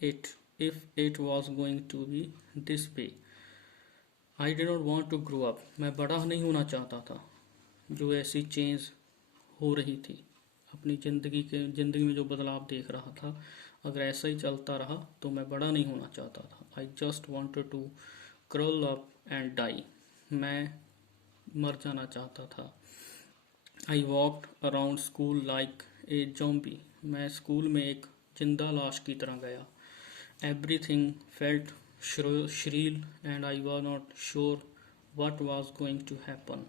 it if it was going to be this way. I did not want to grow up. मैं बड़ा नहीं होना चाहता था जो ऐसी चेंज हो रही थी अपनी ज़िंदगी में जो बदलाव देख रहा था। अगर ऐसा ही चलता रहा तो मैं बड़ा नहीं होना चाहता था। I just wanted to crawl up and die. मैं मर जाना चाहता था। I walked around school like a zombie. मैं स्कूल में एक जिंदा लाश की तरह गया। Everything felt surreal and I was not sure what was going to happen.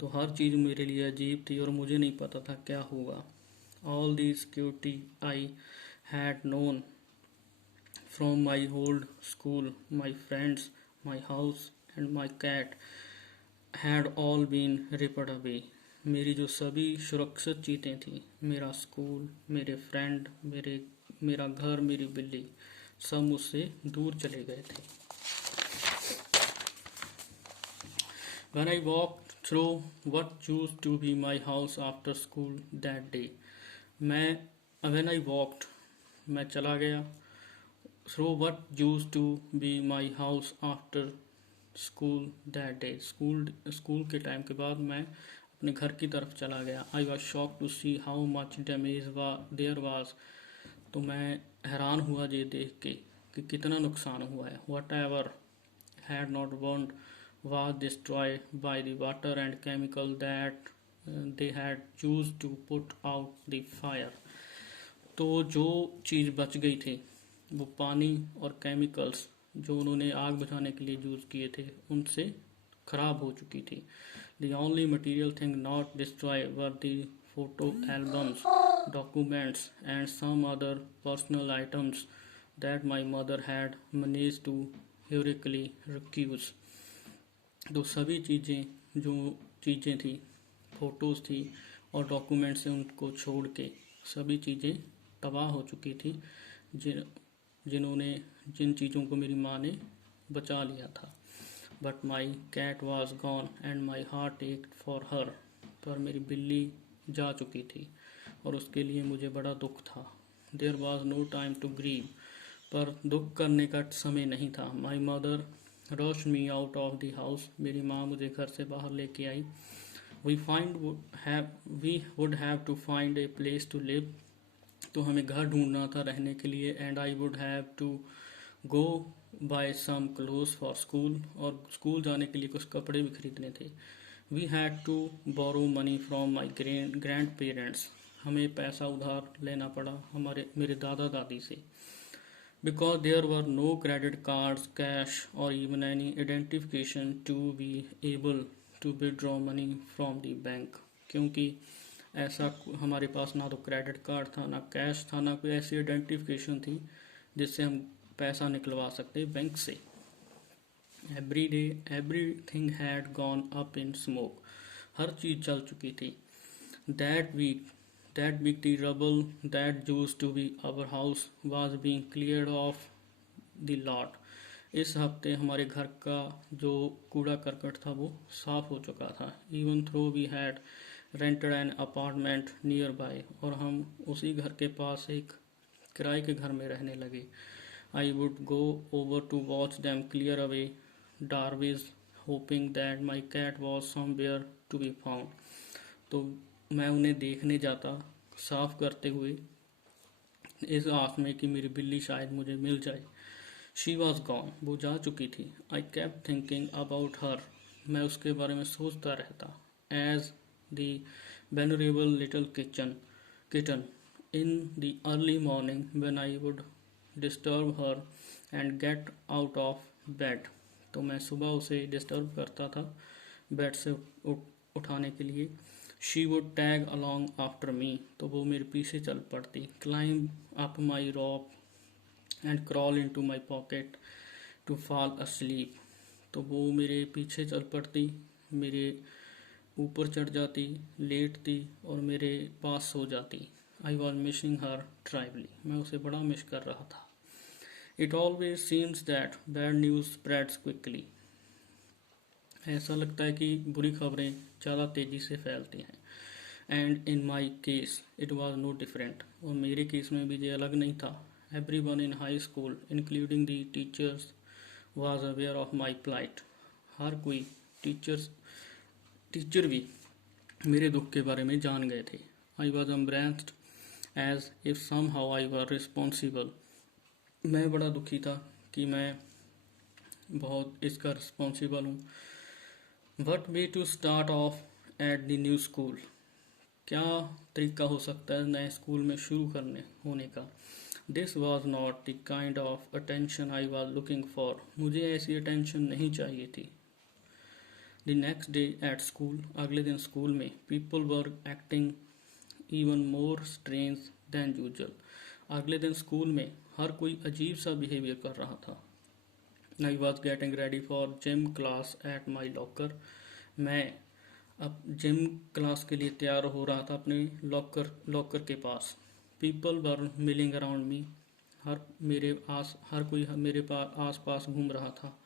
तो हर चीज़ मेरे लिए अजीब थी और मुझे नहीं पता था क्या होगा। All the security I had known from my old school, my friends, my house and my cat had all been ripped away. मेरी जो सभी सुरक्षित चीज़ें थी, मेरा स्कूल, मेरे फ्रेंड, मेरा घर, मेरी बिल्ली, सब मुझसे दूर चले गए थे। When I walked through what used to be my house after school that day, when I walked, मैं चला गया through what used to be my house after school that day, school के टाइम के बाद मैं अपने घर की तरफ चला गया। I was shocked to see how much damage there was। तो मैं हैरान हुआ ये देख के कि कितना नुकसान हुआ है। Whatever had not burned was destroyed by the water and chemical that they had used to put out the fire। तो जो चीज़ बच गई थी वो पानी और केमिकल्स जो उन्होंने आग बुझाने के लिए यूज़ किए थे उनसे खराब हो चुकी थी। The only material thing not destroyed were the photo albums, documents and some other personal items that my mother had managed to heroically recuse। तो सभी चीज़ें थी, फ़ोटोज़ थी और डॉक्यूमेंट्स से उनको छोड़ के सभी चीज़ें तबाह हो चुकी थी जिन चीज़ों को मेरी माँ ने बचा लिया था। But my cat was gone and my heart ached for her. पर मेरी बिल्ली जा चुकी थी और उसके लिए मुझे बड़ा दुख था। There was no time to grieve. पर दुख करने का समय नहीं था। My mother rush me out of the house. मेरी माँ मुझे घर से बाहर लेके आई। We would have to find a place to live. तो हमें घर ढूंढना था रहने के लिए। And I would have to go buy some clothes for school. और स्कूल जाने के लिए कुछ कपड़े भी खरीदने थे। We had to borrow money from my grandparents. हमें पैसा उधार लेना पड़ा मेरे दादा दादी से। Because there were no credit cards, cash or even any identification to be able to withdraw money from the bank। क्योंकि ऐसा हमारे पास ना तो क्रेडिट कार्ड था, ना कैश था, ना कोई ऐसी आइडेंटिफिकेशन थी जिससे हम पैसा निकलवा सकते बैंक से। Every day everything had gone up in smoke. हर चीज़ जल चुकी थी। That week the rubble that used to be our house was being cleared off the lot। इस हफ्ते हमारे घर का जो कूड़ा करकट था वो साफ हो चुका था। Even though we had rented an apartment nearby। और हम उसी घर के पास एक किराए के घर में रहने लगे। I would go over to watch them clear away garbage, hoping that my cat was somewhere to be found। तो मैं उन्हें देखने जाता साफ करते हुए इस आस में कि मेरी बिल्ली शायद मुझे मिल जाए। She was gone. वो जा चुकी थी। I kept thinking about her. मैं उसके बारे में सोचता रहता। As the vulnerable little kitten in the early morning when I would disturb her and get out of bed. तो मैं सुबह उसे डिस्टर्ब करता था बेड से उठाने के लिए। She would tag along after me. तो वो मेरे पीछे चल पड़ती। Climb up my robe and crawl into my pocket to fall asleep. तो वो मेरे पीछे चल पड़ती, मेरे ऊपर चढ़ जाती, लेटती और मेरे पास सो जाती। I was missing her terribly. मैं उसे बड़ा मिस कर रहा था। It always seems that bad news spreads quickly. ऐसा लगता है कि बुरी खबरें ज़्यादा तेज़ी से फैलती हैं। And in my case it was no different. और मेरे केस में भी ये अलग नहीं था। Everyone in high school, including the teachers, was aware of my plight. हर कोई टीचर भी मेरे दुख के बारे में जान गए थे. I was embarrassed as if somehow I was responsible. मैं बड़ा दुखी था कि मैं बहुत इसका रिस्पॉन्सिबल हूँ. What way to start off at the new school? क्या तरीका हो सकता है नए स्कूल में शुरू करने होने का. This was not the kind of attention I was looking for. मुझे ऐसी अटेंशन नहीं चाहिए थी. The next day at school, अगले दिन स्कूल में, people were acting even more strange than usual. अगले दिन स्कूल में हर कोई अजीब सा बिहेवियर कर रहा था. I was getting ready for gym class at my locker. मैं अब जिम क्लास के लिए तैयार हो रहा था अपने लॉकर के पास. People were milling around me. हर कोई मेरे आस पास घूम रहा था.